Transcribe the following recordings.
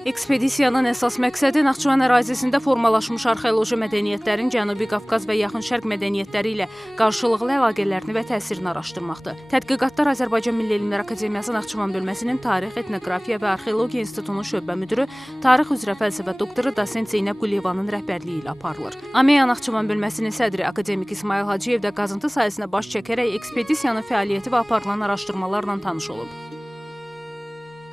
Ekspedisiyanın əsas məqsədi Naxçıvan ərazisində formalaşmış arxeoloji mədəniyyətlərin Cənubi Qafqaz və Yaxın Şərq mədəniyyətləri ilə qarşılıqlı əlaqələrini və təsirini araşdırmaqdır. Tədqiqatlar Azərbaycan Milli Elmlər Akademiyası Naxçıvan bölməsinin Tarix, Etnografiya və Arxeologiya İnstitutunun şöbə müdürü, tarix üzrə fəlsəfə doktoru dosent Zeynəb Quliyevanın rəhbərliyi ilə aparılır. AMEA Naxçıvan bölməsinin sədri akademik İsmail Hacıyev də qazıntı sahəsinə baş çəkərək ekspedisiyanın fəaliyyəti və aparılan araşdırmalarla tanış olub.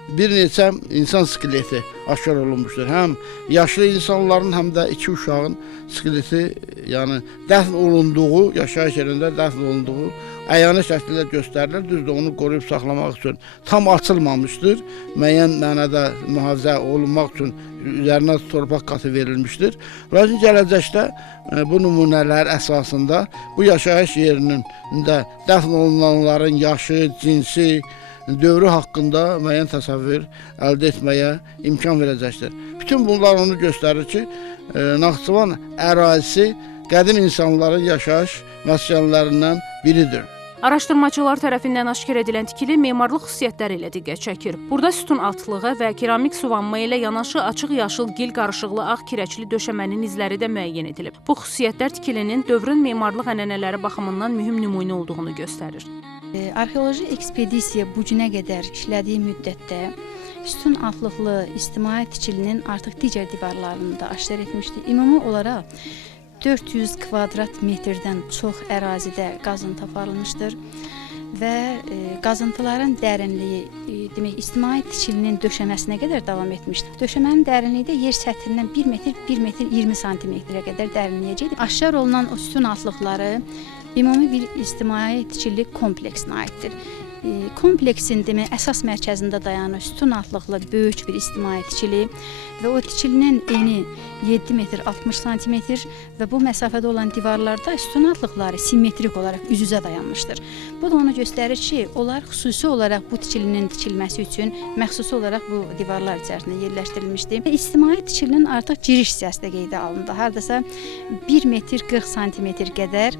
Bir neçə insan skeleti aşkar olunmuşdur. Həm yaşlı insanların, həm də iki uşağın skeleti, yəni dəfn olunduğu, yaşayış yerində dəfn olunduğu əyani şəkildə göstərilir. Düzdür, onu qoruyub saxlamaq üçün tam açılmamışdır. Müəyyən mənada mühafizə olunmaq üçün üzərinə torpaq qatı verilmişdir. Lakin gələcəkdə bu nümunələr əsasında bu yaşayış yerinin dəfn olunanların yaşı, cinsi, dövrü haqqında müəyyən təsəvvür əldə etməyə imkan verəcəkdir. Bütün bunlar onu göstərir ki, Naxçıvan ərazisi qədim insanların yaşayış məskənlərindən biridir. Araşdırmacılar tərəfindən aşkar edilən tikili memarlıq xüsusiyyətləri ilə diqqət çəkir. Burada sütun altlığı və keramik suvanma ilə yanaşı açıq yaşıl gil qarışıqlı ağ kirəçli döşəmənin izləri də müəyyən edilib. Bu xüsusiyyətlər tikilinin dövrün memarlıq ənənələri baxımından mühüm nümunə olduğunu göstərir. Arxeoloji ekspedisiya bu günə qədər işlədiyi müddətdə sütun altlıqlı ictimai tikilinin artıq digər divarlarını da aşkar etmişdi. Ümumi olaraq 400 kvadrat metrdən çox ərazidə qazıntı aparılmışdır və qazıntıların dərinliyi demək ictimai tikilinin döşəməsinə qədər davam etmişdir. Döşəmənin dərinliyi də yer səthindən 1 metr 20 santimetrə qədər dərinləyəcəkdir. Aşkar olunan o sütun altlıqları ümumi bir ictimai tikili kompleksinə aiddir. Kompleksin demək əsas mərkəzində dayanır sütun altlıqlı böyük bir ictimai tikili və o tikilinin eni 7 metr 60 santimetr və bu məsafədə olan divarlarda sütun altlıqları simmetrik olaraq üz-üzə dayanmışdır. Bu da onu göstərir ki, onlar xüsusi olaraq bu tikilinin tikilməsi üçün məxsusi olaraq bu divarlar içərisində yerləşdirilmişdir. İctimai tikilinin artıq giriş hissəsi də qeydə alındı. Hardasa 1 metr 40 santimetr qədər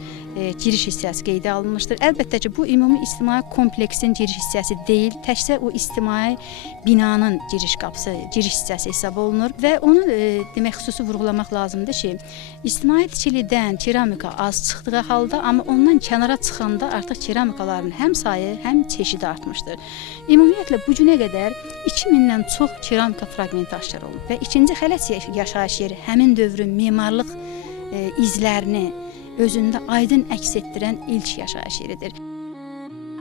giriş hissəsi qeydə alınmışdır. Əlbəttə ki, bu ümumi ictimai kompleksin giriş hissəsi deyil, təkcə o ictimai binanın giriş qapısı, giriş hissəsi hesab olunur və onu demək xüsusi vurğulamaq lazımdır ki, ictimai tikilidən keramika az çıxdığı halda, amma ondan kənara çıxanda artıq keramikaların həm sayı, həm çeşidi artmışdır. Ümumiyyətlə, bu günə qədər 2000-dən çox keramika fraqmenti aşkar olunub və ikinci Xələt yaşayış yeri həmin dövrün memarlıq izlərini özündə aydın əks etdirən ilk yaşayış yeridir.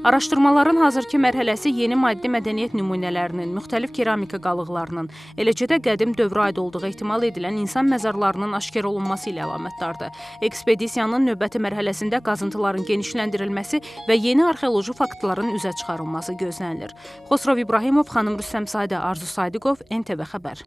Araşdırmaların hazırki mərhələsi yeni maddi mədəniyyət nümunələrinin, müxtəlif keramika qalıqlarının, eləcə də qədim dövrə aid olduğu ehtimal edilən insan məzarlarının aşkar olunması ilə əlamətdardır. Ekspedisiyanın növbəti mərhələsində qazıntıların genişləndirilməsi və yeni arxeoloji faktların üzə çıxarılması gözlənilir. Xosrov İbrahimov, Xanım Rüstəm Sadə, Arzu Sadiqov, NTV Xəbər.